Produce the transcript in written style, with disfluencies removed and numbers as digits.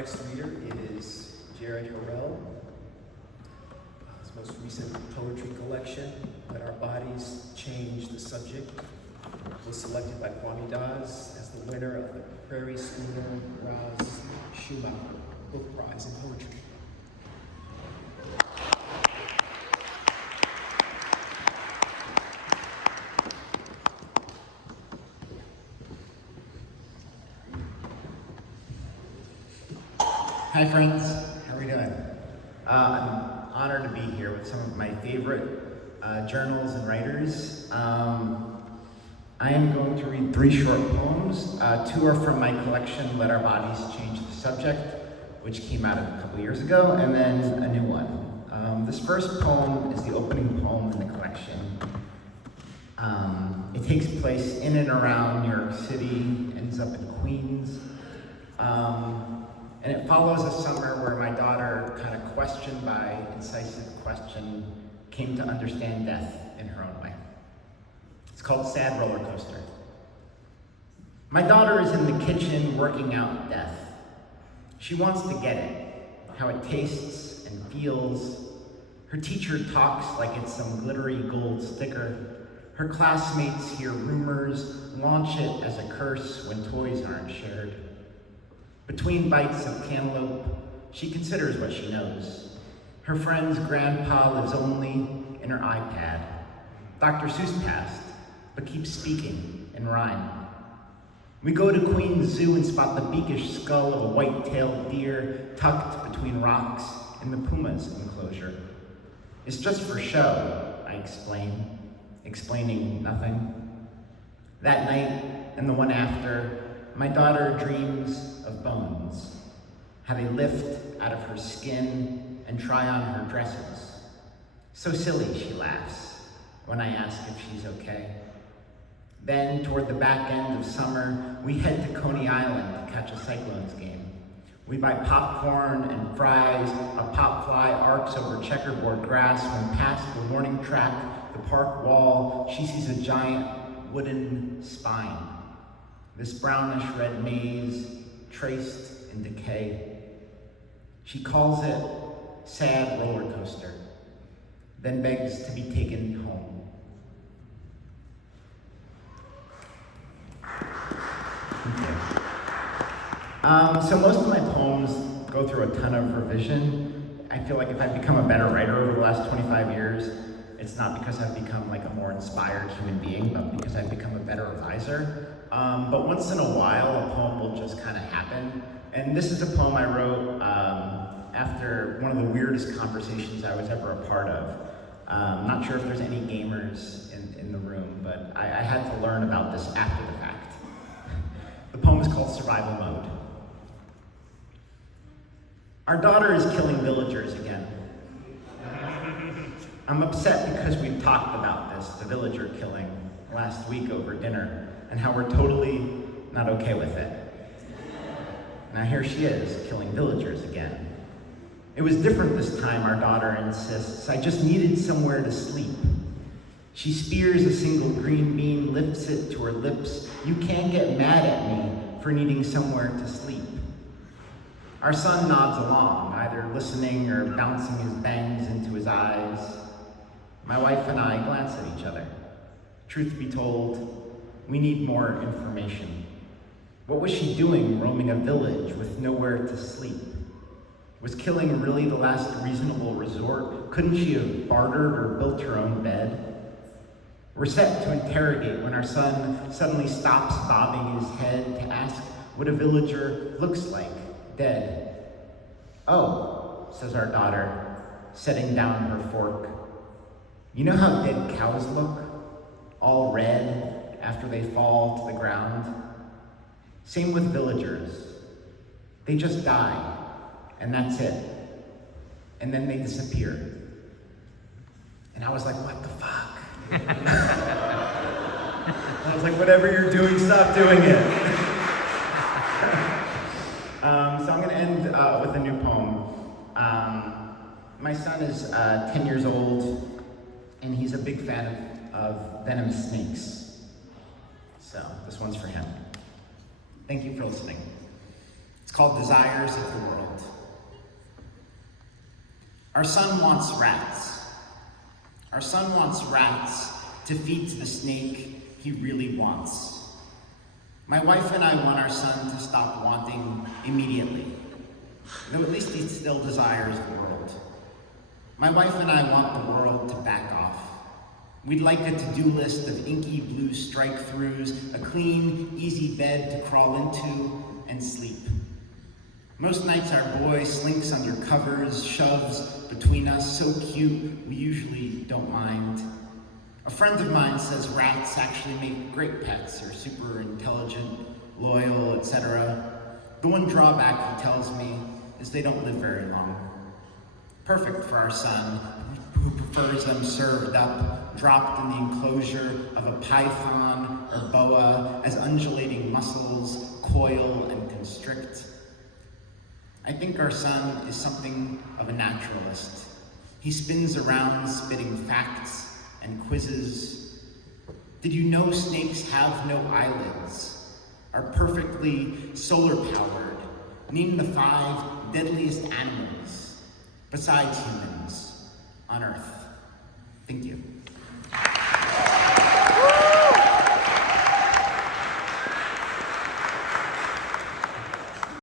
next reader is Harél. His most recent poetry collection, Let Our Bodies Change the Subject, was selected by Kwame Dawes as the winner of the Prairie Schooner Raz Shumaker Book Prize in Poetry. Hi friends, how are we doing? I'm honored to be here with some of my favorite journals and writers. I am going to read 3 short poems. 2 are from my collection, Let Our Bodies Change the Subject, which came out a couple years ago, and then a new one. This first poem is the opening poem in the collection. It takes place in and around New York City, ends up in Queens. And it follows a summer where my daughter, kind of question by incisive question, came to understand death in her own way. It's called Sad Roller Coaster. My daughter is in the kitchen working out death. She wants to get it, how it tastes and feels. Her teacher talks like it's some glittery gold sticker. Her classmates hear rumors, launch it as a curse when toys aren't shared. Between bites of cantaloupe, she considers what she knows. Her friend's grandpa lives only in her iPad. Dr. Seuss passed, but keeps speaking in rhyme. We go to Queens Zoo and spot the beakish skull of a white-tailed deer tucked between rocks in the puma's enclosure. It's just for show, I explain, explaining nothing. That night and the one after, my daughter dreams of bones, how they lift out of her skin and try on her dresses. So silly, she laughs when I ask if she's okay. Then, toward the back end of summer, we head to Coney Island to catch a Cyclones game. We buy popcorn and fries, a pop fly arcs over checkerboard grass. When past the warning track, the park wall, she sees a giant wooden spine. This brownish red maze, traced in decay. She calls it Sad Roller Coaster, then begs to be taken home. So most of my poems go through a ton of revision. I feel like if I've become a better writer over the last 25 years, it's not because I've become like a more inspired human being, but because I've become a better reviser. But once in a while, a poem will just kind of happen. And this is a poem I wrote after one of the weirdest conversations I was ever a part of. Not sure if there's any gamers in the room, but I had to learn about this after the fact. The poem is called Survival Mode. Our daughter is killing villagers again. I'm upset because we've talked about this, the villager killing, last week over dinner, and how we're totally not okay with it. Now here she is, killing villagers again. It was different this time, our daughter insists. I just needed somewhere to sleep. She spears a single green bean, lifts it to her lips. You can't get mad at me for needing somewhere to sleep. Our son nods along, either listening or bouncing his bangs into his eyes. My wife and I glance at each other. Truth be told, we need more information. What was she doing roaming a village with nowhere to sleep? Was killing really the last reasonable resort? Couldn't she have bartered or built her own bed? We're set to interrogate when our son suddenly stops bobbing his head to ask what a villager looks like, dead. Oh, says our daughter, setting down her fork. You know how dead cows look? All red after they fall to the ground? Same with villagers. They just die, and that's it. And then they disappear. And I was like, what the fuck? I was like, whatever you're doing, stop doing it. So I'm gonna end with a new poem. My son is 10 years old, and he's a big fan of venomous snakes. So this one's for him. Thank you for listening. It's called Desires of the World. Our son wants rats. Our son wants rats to feed to the snake he really wants. My wife and I want our son to stop wanting immediately, though at least he still desires the world. My wife and I want the world to back off. We'd like a to-do list of inky blue strike-throughs, a clean, easy bed to crawl into and sleep. Most nights our boy slinks under covers, shoves between us, so cute we usually don't mind. A friend of mine says rats actually make great pets, are super intelligent, loyal, etc. The one drawback, he tells me, is they don't live very long. Perfect for our son, who prefers them served up, dropped in the enclosure of a python or boa as undulating muscles coil and constrict. I think our son is something of a naturalist. He spins around spitting facts and quizzes. Did you know snakes have no eyelids, are perfectly solar-powered, named the 5 deadliest animals, besides humans, on Earth? Thank you.